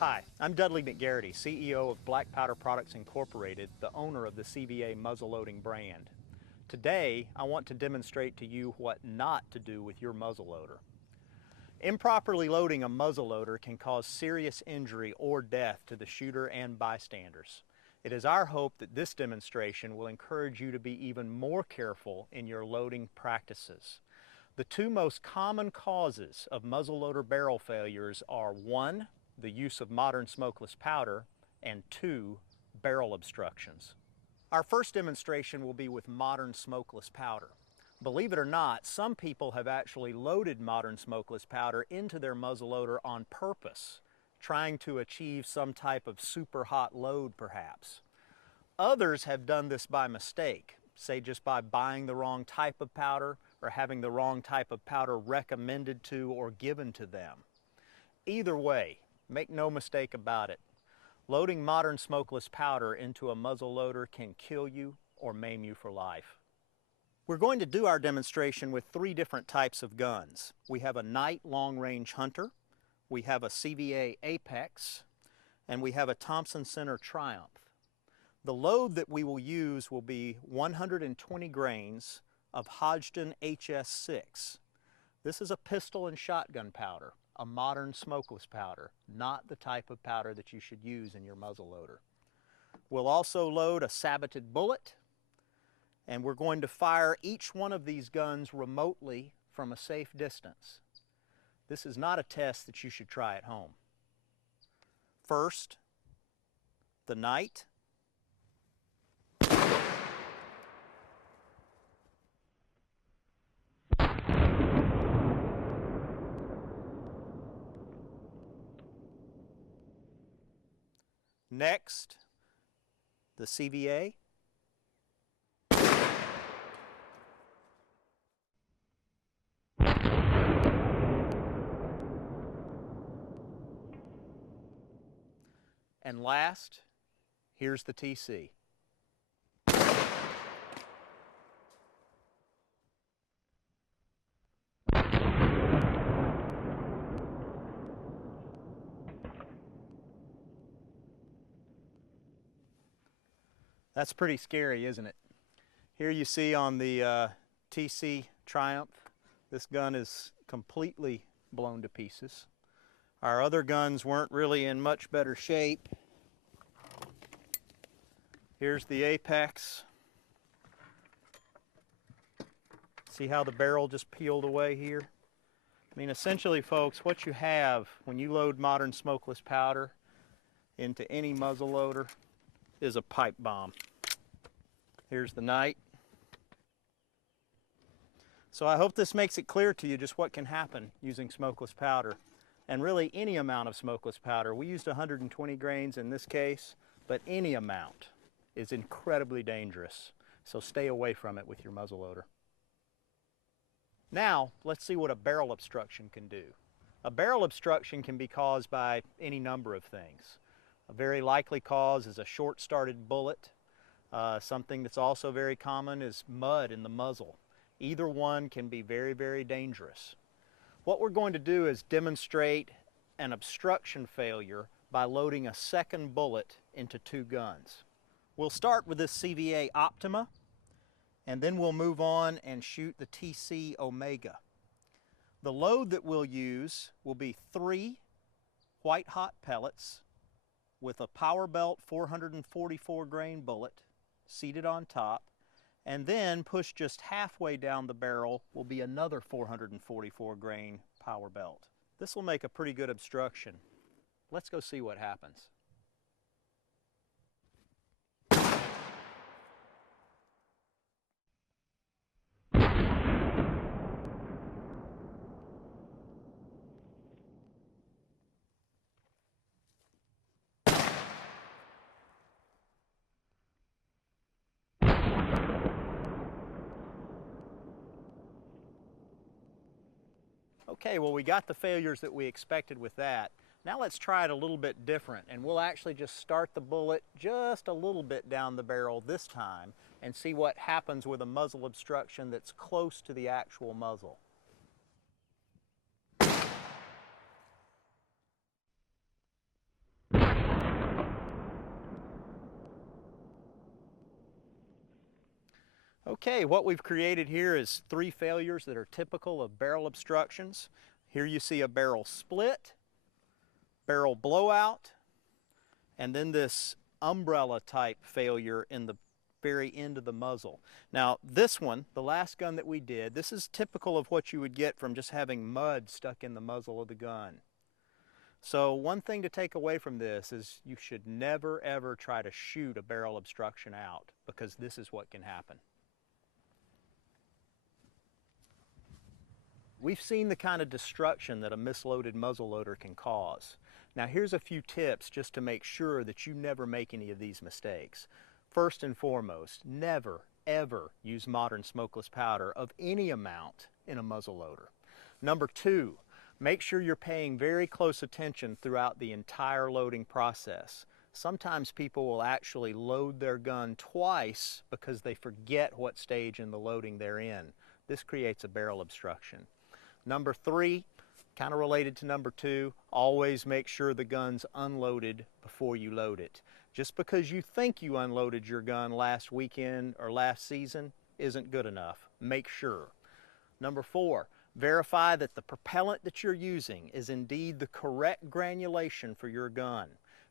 Hi, I'm Dudley McGarity, CEO of Black Powder Products Incorporated, the owner of the CVA Muzzleloading brand. Today, I want to demonstrate to you what not to do with your muzzleloader. Improperly loading a muzzleloader can cause serious injury or death to the shooter and bystanders. It is our hope that this demonstration will encourage you to be even more careful in your loading practices. The two most common causes of muzzleloader barrel failures are 1, the use of modern smokeless powder, and 2, barrel obstructions. Our first demonstration will be with modern smokeless powder. Believe it or not, some people have actually loaded modern smokeless powder into their muzzleloader on purpose, trying to achieve some type of super hot load perhaps. Others have done this by mistake, say just by buying the wrong type of powder or having the wrong type of powder recommended to or given to them. Either way, make no mistake about it. Loading modern smokeless powder into a muzzleloader can kill you or maim you for life. We're going to do our demonstration with 3 different types of guns. We have a Night Long-Range Hunter, we have a CVA Apex, and we have a Thompson Center Triumph. The load that we will use will be 120 grains of Hodgdon HS6. This is a pistol and shotgun powder, a modern smokeless powder, not the type of powder that you should use in your muzzleloader. We'll also load a saboted bullet, and we're going to fire each one of these guns remotely from a safe distance. This is not a test that you should try at home. First, the Night. Next, the CVA. And last, here's the TC. That's pretty scary, isn't it? Here you see on the TC Triumph, this gun is completely blown to pieces. Our other guns weren't really in much better shape. Here's the Apex. See how the barrel just peeled away here? I mean, essentially, folks, what you have when you load modern smokeless powder into any muzzleloader is a pipe bomb. Here's the Night. So I hope this makes it clear to you just what can happen using smokeless powder, and really any amount of smokeless powder. We used 120 grains in this case, but any amount is incredibly dangerous. So stay away from it with your muzzleloader. Now, let's see what a barrel obstruction can do. A barrel obstruction can be caused by any number of things. A very likely cause is a short-started bullet. Something that's also very common is mud in the muzzle. Either one can be very, very dangerous. What we're going to do is demonstrate an obstruction failure by loading a second bullet into 2 guns. We'll start with this CVA Optima, and then we'll move on and shoot the TC Omega. The load that we'll use will be 3 white hot pellets with a power belt 444 grain bullet seated on top, and then pushed just halfway down the barrel will be another 444 grain power belt. This will make a pretty good obstruction. Let's go see what happens. Okay, well, we got the failures that we expected with that. Now let's try it a little bit different, and we'll actually just start the bullet just a little bit down the barrel this time and see what happens with a muzzle obstruction that's close to the actual muzzle. Okay, what we've created here is 3 failures that are typical of barrel obstructions. Here you see a barrel split, barrel blowout, and then this umbrella type failure in the very end of the muzzle. Now this one, the last gun that we did, this is typical of what you would get from just having mud stuck in the muzzle of the gun. So one thing to take away from this is you should never ever try to shoot a barrel obstruction out, because this is what can happen. We've seen the kind of destruction that a misloaded muzzleloader can cause. Now here's a few tips just to make sure that you never make any of these mistakes. First and foremost, never ever use modern smokeless powder of any amount in a muzzleloader. Number 2, make sure you're paying very close attention throughout the entire loading process. Sometimes people will actually load their gun twice because they forget what stage in the loading they're in. This creates a barrel obstruction. Number 3, kind of related to number 2, always make sure the gun's unloaded before you load it. Just because you think you unloaded your gun last weekend or last season isn't good enough. Make sure. Number 4, verify that the propellant that you're using is indeed the correct granulation for your gun.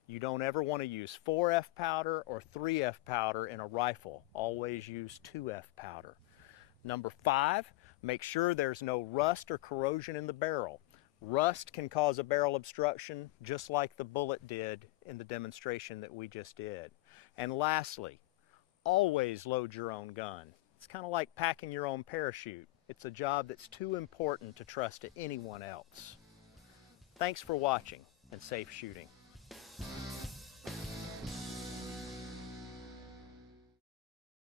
You don't ever want to use 4F powder or 3F powder in a rifle. Always use 2F powder. Number 5, make sure there's no rust or corrosion in the barrel. Rust can cause a barrel obstruction just like the bullet did in the demonstration that we just did. And lastly, always load your own gun. It's kind of like packing your own parachute. It's a job that's too important to trust to anyone else. Thanks for watching, and safe shooting.